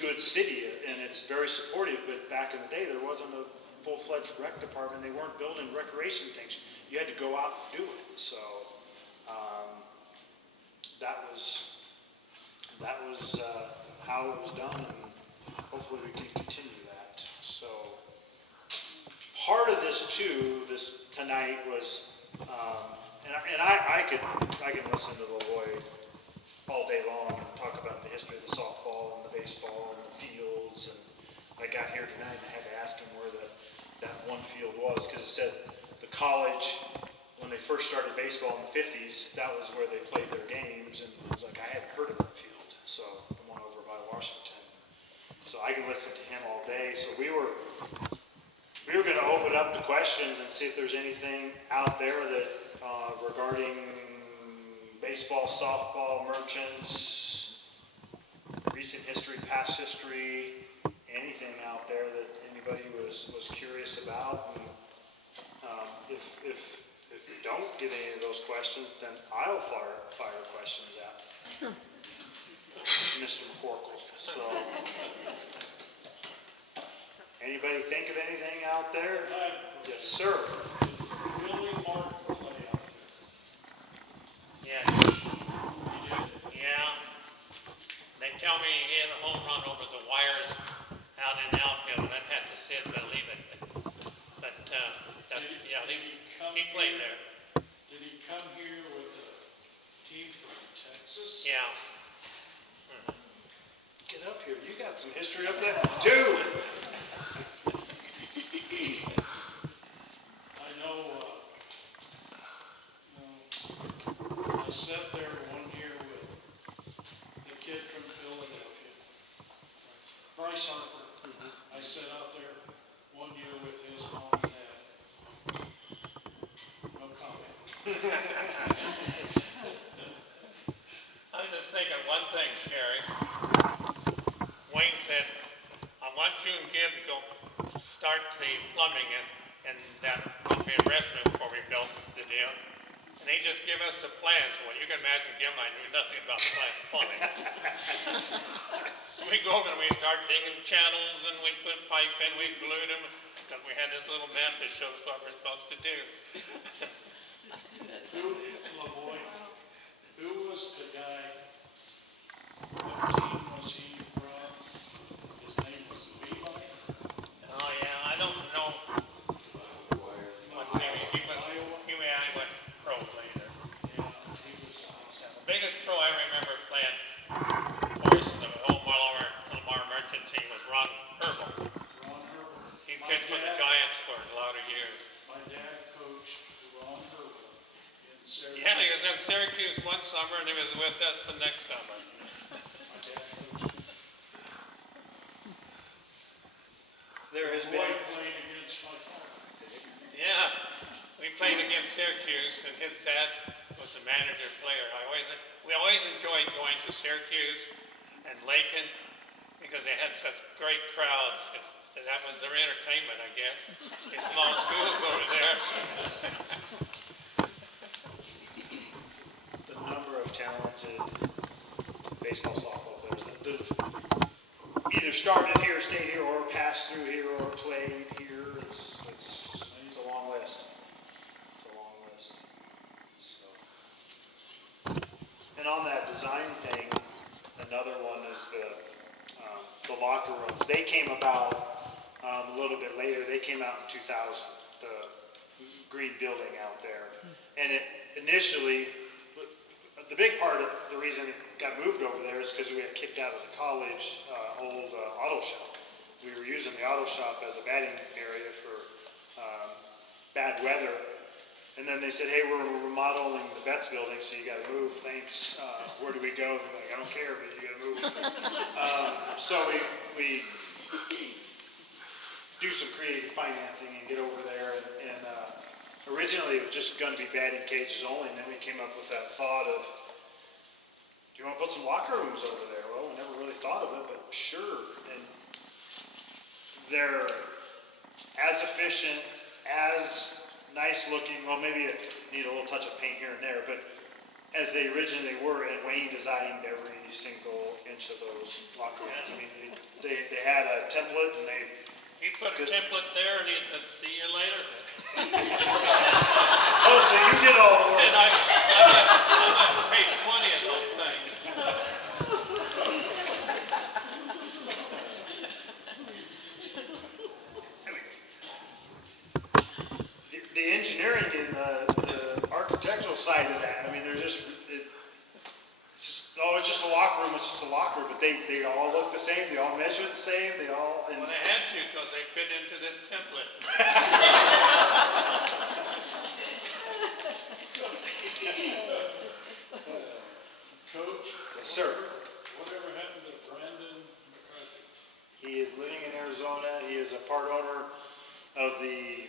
good city, and it's very supportive, but back in the day, there wasn't a full-fledged rec department. They weren't building recreation things. You had to go out and do it. So that was how it was done, and hopefully we can continue that. So part of this too, tonight was, and I could listen to LaVoy all day long and talk about the history of the softball and the baseball and the fields. And I got here tonight and I had to ask him where that one field was, because it said the college, when they first started baseball in the 50s, that was where they played their games, and it was like I hadn't heard of that field. So the one over by Washington. So I could listen to him all day. So we were going to open up to questions and see if there's anything out there that regarding baseball, softball, merchants, recent history, past history, anything out there that anybody was curious about. And if we don't get any of those questions, then I'll fire questions at Mr. McCorkle. So, anybody think of anything out there? Yes, sir. Billy Martin play out there? Yeah. Yeah. They tell me he hit a home run over the wires out in the outfield, and I'd have to sit and believe it. But yeah, he played there. Did he come here with a team from Texas? Yeah. Get up here. You got some history up there? Dude! I know, I sat there one year with the kid from Philadelphia, Bryce Harper. I sat out there one year with his mom and dad. No comment. I was just thinking one thing, Sherry. Wayne said, I want you and Gib to go start the plumbing and that restroom before we built the deal. And they just give us the plans. Well, you can imagine Gib and I knew nothing about plumbing. So we go over and we start digging channels, and we put pipe in, we glued them, because we had this little map that shows what we're supposed to do. LaVoy, who was the guy, what team was he from? His name was Levi? Oh yeah, I don't know what team he went pro later. Yeah, he was awesome. The biggest pro I remember playing for us in the whole Lamar merchant team was Ron Herbal. Ron Herbal. He pitched for the Giants for a lot of years. My dad coached Ron Herbal in Syracuse. Yeah, he was in Syracuse one summer and he was with us the next summer. My dad coached him. There has Boy been... played against my father. Yeah, we played against Syracuse and his dad was the manager player. We always enjoyed going to Syracuse and Lincoln because they had such great crowds. That was their entertainment, I guess. In small schools over there. The number of talented baseball, softball players that either started here, stayed here, or passed through here, or played here. It's a long list. It's a long list. So. And on that design thing, another one is the locker rooms. They came about a little bit later. They came out in 2000, the green building out there. And it initially, the big part of the reason it got moved over there is because we got kicked out of the college old auto shop. We were using the auto shop as a batting area for bad weather. And then they said, hey, we're remodeling the Vets building, so you got to move. Thanks. Where do we go? They're like, I don't care, but you got to move. So we do some creative financing and get over there. And originally it was just going to be batting cages only, and then we came up with that thought of, do you want to put some locker rooms over there? Well, we never really thought of it, but sure. And they're as efficient, as nice looking. Well, maybe it need a little touch of paint here and there, but as they originally were, and Wayne designed every single inch of those locker rooms. I mean, they had a template, and they... He put a template there, and he said, "See you later." Oh, so you did all the work. And I must have paid 20 of those things. The engineering and the architectural side of that, I mean, they're just, it's just a locker room, it's just a locker, but they all look the same, they all measure the same, they all... And Well, they had to, because they fit into this template. Coach? Yes, sir. Whatever happened to Brandon McCarthy? He is living in Arizona. He is a part owner of the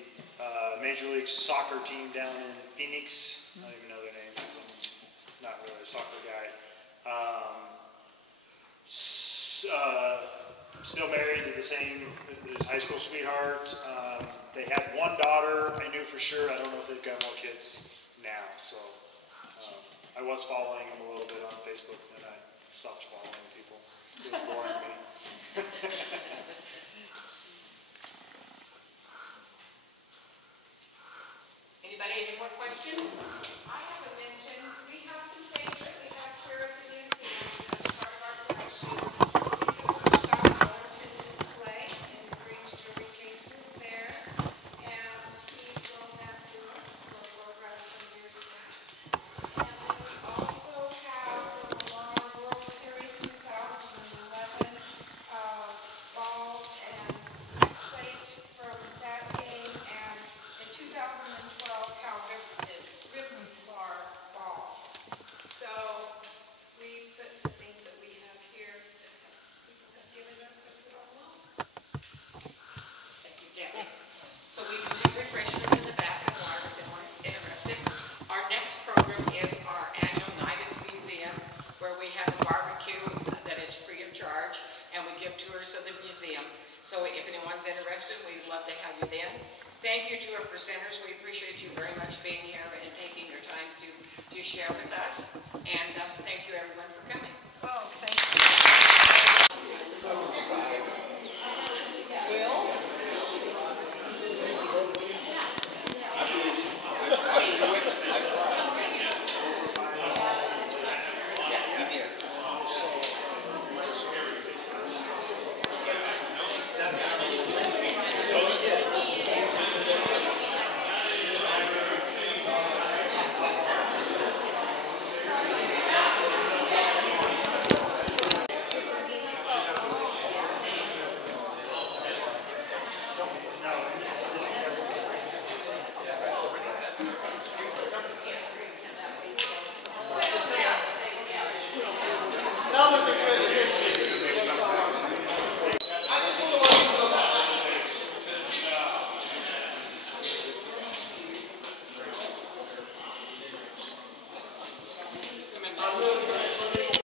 Major League Soccer team down in Phoenix. I don't even know their name because I'm not really a soccer guy. Still married to his high school sweetheart. They had one daughter, I knew for sure. I don't know if they've got more kids now. So I was following him a little bit on Facebook, and I stopped following people. It was boring me. Anybody, any more questions? I have a mention. We have some things that we have here at the museum as part of our collection. We have a Scott Fullerton display in the Grange jewelry cases there. And he loaned that to us for a photograph some years ago. And then we also have the Lamar World Series 2011 balls and plate from that game, and in 2012 Cal Ribbon Bar ball. So we put the things that we have here that he's given us and put along. Thank you, Gabby. So we do refreshments in the back of our, if anyone's interested. Our next program is our annual night at the museum, where we have a barbecue that is free of charge, and we give tours of the museum. So if anyone's interested, we'd love to have you then. Thank you to our presenters. We appreciate you very much being here and taking your time to share with us. And thank you everyone for coming. Oh, thank you. That was a good